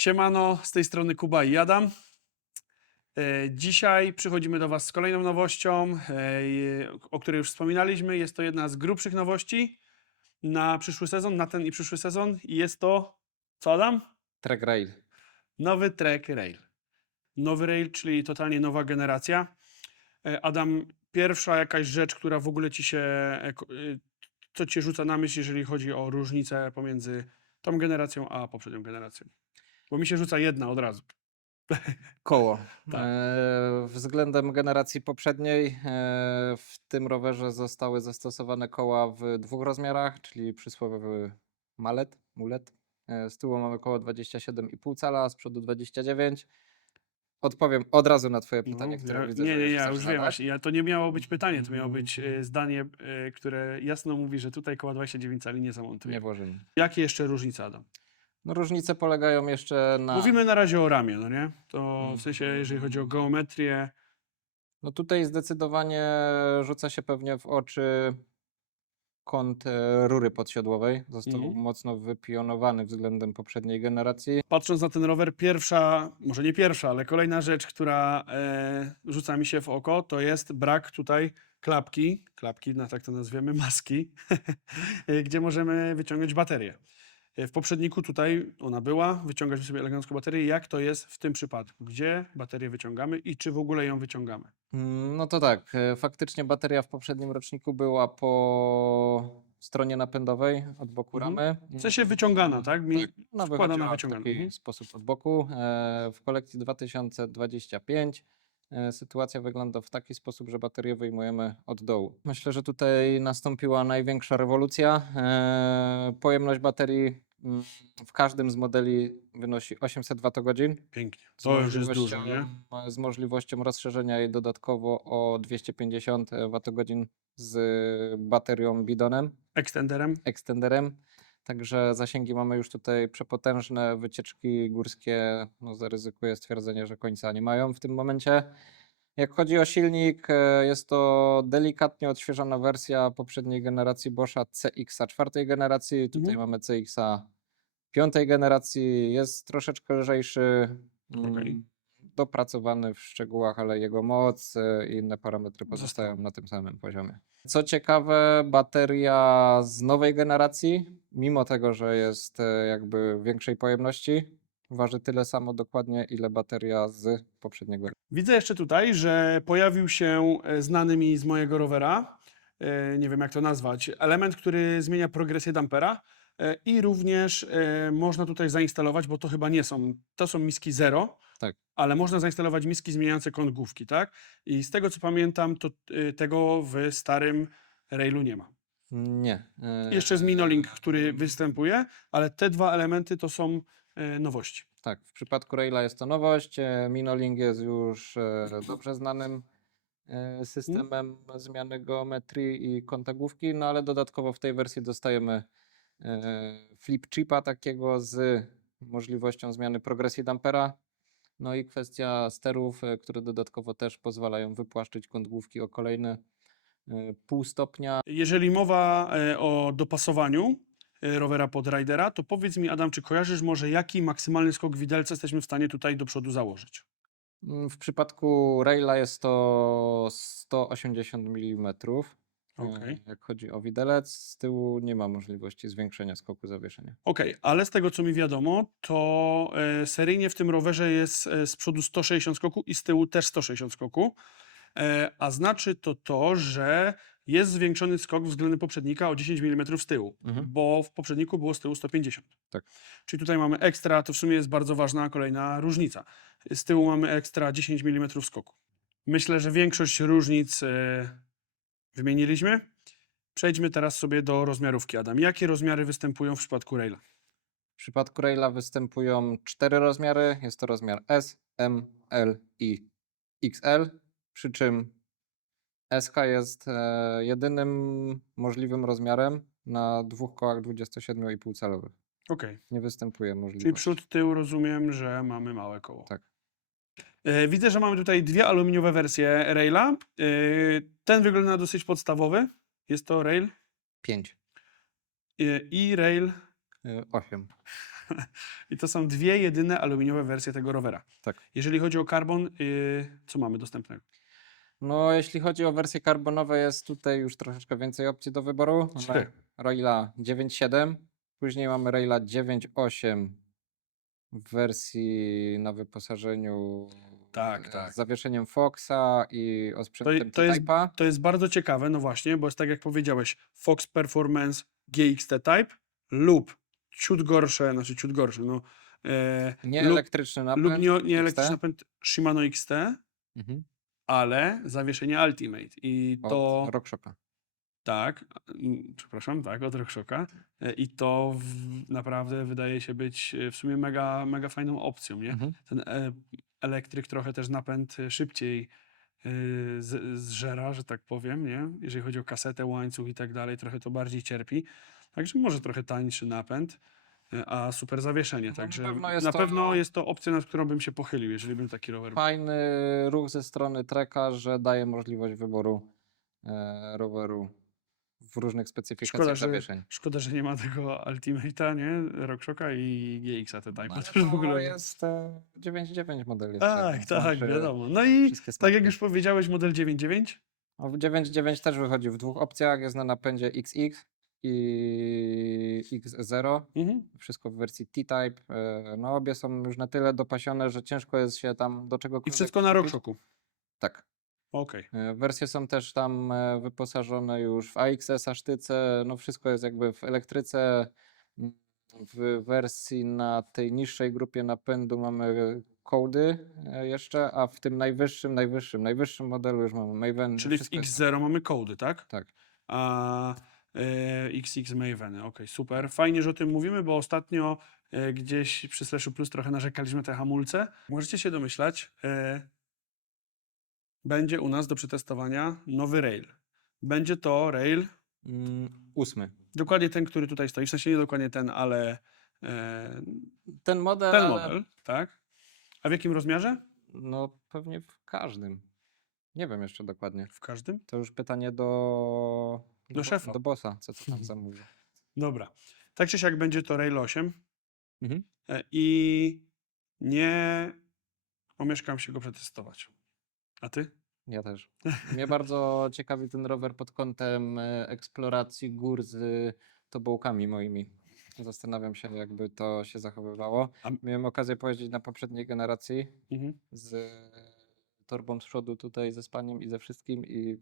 Siemano, z tej strony Kuba i Adam. E, Dzisiaj przychodzimy do Was z kolejną nowością, e, o której już wspominaliśmy. Jest to jedna z grubszych nowości na przyszły sezon, na ten i przyszły sezon. I jest to, co Adam? Track Rail. Nowy Trek Rail. Nowy Rail, czyli totalnie nowa generacja. E, Adam, pierwsza jakaś rzecz, która w ogóle Ci się, co Ci rzuca na myśl, jeżeli chodzi o różnicę pomiędzy tą generacją a poprzednią generacją? Bo mi się rzuca jedna od razu. Koło. Tak. E, względem generacji poprzedniej e, w tym rowerze zostały zastosowane koła w dwóch rozmiarach, czyli przysłowiowy malet, mulet. E, z tyłu mamy koło 27,5 cala, z przodu 29. Odpowiem od razu na twoje pytanie, No, które ja, widzę, nie, nie, ja już wiem właśnie. Ja, to nie miało być pytanie, to miało być e, zdanie, e, które jasno mówi, że tutaj koła 29 cali nie zamontuje. Nie włożymy. Jakie jeszcze różnice, Adam? No, różnice polegają jeszcze na... Mówimy na razie o ramie, no nie? To w sensie, jeżeli chodzi o geometrię, No tutaj zdecydowanie rzuca się pewnie w oczy kąt e, rury podsiodłowej. Został Mhm. mocno wypionowany względem poprzedniej generacji. patrząc na ten rower, pierwsza, może nie pierwsza, ale kolejna rzecz, która e, rzuca mi się w oko, to jest brak tutaj klapki, klapki, na tak to nazwiemy, maski, e, gdzie możemy wyciągnąć baterię. E, W poprzedniku tutaj ona była, wyciągać sobie elegancko baterię. Jak to jest w tym przypadku? Gdzie baterię wyciągamy i czy w ogóle ją wyciągamy? Mm, No to tak, e, faktycznie bateria w poprzednim roczniku była po stronie napędowej od boku Mhm. ramy. W sensie wyciągana, tak? Mi, Tak, wkładana, wychodziła w wyciągana. taki Mhm. sposób od boku. E, W kolekcji 2025 e, sytuacja wygląda w taki sposób, że baterię wyjmujemy od dołu. Myślę, że tutaj nastąpiła największa rewolucja. Pojemność baterii w każdym z modeli wynosi 800 Wh. Pięknie. Z To już jest dużo, nie? możliwością- Z możliwością rozszerzenia jej dodatkowo o 250 Wh z baterią bidonem Extenderem. ekstenderem. Także zasięgi mamy już tutaj przepotężne, wycieczki górskie, no zaryzykuję stwierdzenie, że końca nie mają w tym momencie. Jak chodzi o silnik, e, jest to delikatnie odświeżona wersja poprzedniej generacji Boscha CX-a czwartej generacji. Tutaj Mhm. mamy CX-a piątej generacji, jest troszeczkę lżejszy, mm, dopracowany w szczegółach, ale jego moc e, i inne parametry pozostają na tym samym poziomie. Co ciekawe, bateria z nowej generacji, mimo tego, że jest e, jakby większej pojemności, waży tyle samo dokładnie, ile bateria z poprzedniego. Widzę jeszcze tutaj, że pojawił się e, znany mi z mojego rowera, e, nie wiem jak to nazwać, element, który zmienia progresję dampera e, i również można tutaj zainstalować, bo to chyba nie są, to są miski zero, Tak. ale można zainstalować miski zmieniające kąt główki, tak? I z tego co pamiętam, to tego w starym railu nie ma. Nie. Jeszcze jest Minolink, który występuje, ale te dwa elementy to są nowości. Tak, w przypadku Raila jest to nowość. e, Minolink jest już e, dobrze znanym e, systemem zmiany geometrii i kąta główki, no ale dodatkowo w tej wersji dostajemy e, flip chipa takiego z możliwością zmiany progresji dampera. No i kwestia sterów, e, które dodatkowo też pozwalają wypłaszczyć kąt główki o kolejne e, pół stopnia. Jeżeli mowa e, o dopasowaniu e, rowera pod ridera, to powiedz mi, Adam, czy kojarzysz może jaki maksymalny skok widelca jesteśmy w stanie tutaj do przodu założyć? Mm, W przypadku Raila jest to 180 mm. E, Jak chodzi o widelec, z tyłu nie ma możliwości zwiększenia skoku zawieszenia. Okej, ale z tego co mi wiadomo, to e, seryjnie w tym rowerze jest e, z przodu 160 skoku i z tyłu też 160 skoku. A znaczy to to, że jest zwiększony skok względem poprzednika o 10 mm z tyłu, Mhm. bo w poprzedniku było z tyłu 150. Tak. Czyli tutaj mamy ekstra, to w sumie jest bardzo ważna kolejna różnica. Z tyłu mamy ekstra 10 mm skoku. Myślę, że większość różnic e, wymieniliśmy. Przejdźmy teraz sobie do rozmiarówki, Adam. Jakie rozmiary występują w przypadku Raila? W przypadku Raila występują cztery rozmiary. Jest to rozmiar S, M, L i XL, przy czym SH jest e, jedynym możliwym rozmiarem na dwóch kołach 27,5 calowych. Okej. Nie występuje Czyli możliwość. przód, tył, rozumiem, że mamy małe koło. Tak. E, Widzę, że mamy tutaj dwie aluminiowe wersje Raila. E, Ten wygląda dosyć podstawowy. Jest to Rail 5, e, i Rail 8. I to są dwie jedyne aluminiowe wersje tego rowera. Tak. Jeżeli chodzi o karbon, yy, co mamy dostępnego? No, jeśli chodzi o wersje karbonowe, jest tutaj już troszeczkę więcej opcji do wyboru. Trzy. Mamy Raila 9.7, później mamy Raila 9.8 w wersji na wyposażeniu Tak, e, tak. z zawieszeniem Foxa i osprzętem to jest- T-Type'a. To jest bardzo ciekawe, no właśnie, bo jest tak jak powiedziałeś, Fox Performance GXT Type lub ciut gorsze, znaczy ciut gorsze, no e, Nie lub, elektryczny napęd. lub nie, nie XT. elektryczny napęd Shimano XT, Mhm. Ale zawieszenie Ultimate i to... Od RockShoxa. Tak, przepraszam, tak, od RockShocka. E, I to w, naprawdę wydaje się być e, w sumie mega, mega fajną opcją, nie? Mhm. Ten e, elektryk trochę też napęd e, szybciej z, zżera, że tak powiem, nie? Jeżeli chodzi o kasetę, łańcuch i tak dalej, trochę to bardziej cierpi. Także może trochę tańszy napęd, a super zawieszenie. No, na Także pewno jest na to- pewno jest to opcja, nad którą bym się pochylił, jeżeli bym taki rower Fajny ruch ze strony Treka, że daje możliwość wyboru e, roweru w różnych specyfikacjach Szkoda, że, zawieszeń. szkoda, że nie ma tego Ultimate'a, nie? RockShocka i GX-a te No, to już w to ogóle... jest e, 9.9 model jeszcze. Tak, tak, łączy wiadomo. No i tak jak już powiedziałeś, model 9.9? O, w 9.9 też wychodzi w dwóch opcjach. Jest na napędzie XX i X0. Mhm. Wszystko w wersji T-Type. E, No obie są już na tyle dopasione, że ciężko jest się tam do I czegokolwiek wszystko na. RockShocku. Tak. Okej. E, Wersje są też tam e, wyposażone już w AXS-a sztyce, no wszystko jest jakby w elektryce. Mm, W wersji na tej niższej grupie napędu mamy kołdy e, jeszcze, a w tym najwyższym, najwyższym, najwyższym modelu już mamy Maven. Czyli w wszystko jest- X0 mamy kołdy, tak? Tak. A XX Maveny, okej, super. Fajnie, że o tym mówimy, bo ostatnio e, gdzieś przy Slashu Plus trochę narzekaliśmy na te hamulce. Możecie się domyślać, e, będzie u nas do przetestowania nowy rail. Będzie to rail, Mm, Ósmy. dokładnie ten, który tutaj stoi, w sensie nie dokładnie ten, ale e, Ten model, ten ale model, tak? A w jakim rozmiarze? no pewnie w każdym. Nie wiem jeszcze dokładnie. W każdym? To już pytanie do, Do szefa. Do bossa, co to tam zamówi. Dobra. Tak czy siak będzie to Rail 8 Mhm. e, i nie omieszkam się go przetestować. A ty? Ja też. Mnie bardzo ciekawi ten rower pod kątem e, eksploracji gór z tobołkami moimi. Zastanawiam się, jakby to się zachowywało. Miałem okazję pojeździć na poprzedniej generacji Mhm. z torbą z przodu tutaj, ze spaniem i ze wszystkim i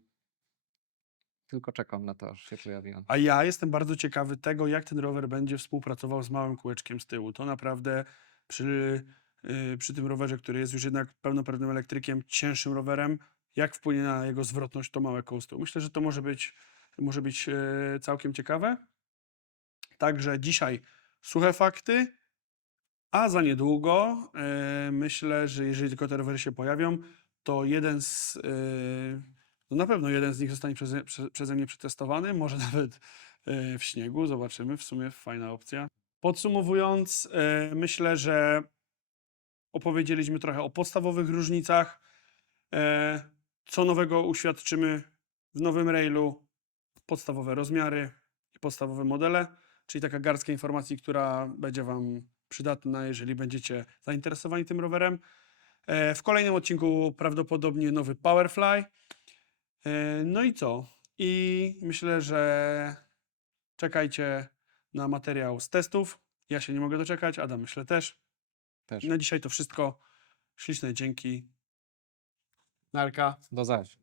tylko czekam na to, aż się pojawi on. A ja jestem bardzo ciekawy tego, jak ten rower będzie współpracował z małym kółeczkiem z tyłu. To naprawdę przy, y, przy tym rowerze, który jest już jednak pełnoprawnym elektrykiem, cięższym rowerem, jak wpłynie na jego zwrotność to małe koło. Myślę, że to może być, może być e, całkiem ciekawe. Także dzisiaj suche fakty, a za niedługo e, myślę, że jeżeli tylko te rowery się pojawią, to jeden z, e, no na pewno jeden z nich zostanie przeze, prze, przeze mnie przetestowany, może nawet e, w śniegu, zobaczymy, w sumie fajna opcja. Podsumowując, e, myślę, że opowiedzieliśmy trochę o podstawowych różnicach, e, co nowego uświadczymy w nowym railu, podstawowe rozmiary i podstawowe modele, czyli taka garstka informacji, która będzie Wam przydatna, jeżeli będziecie zainteresowani tym rowerem. W kolejnym odcinku prawdopodobnie nowy Powerfly. E, No i co? I myślę, że czekajcie na materiał z testów. Ja się nie mogę doczekać, Adam myślę też. Też. Na dzisiaj to wszystko. Śliczne dzięki. Narka. Do zaś.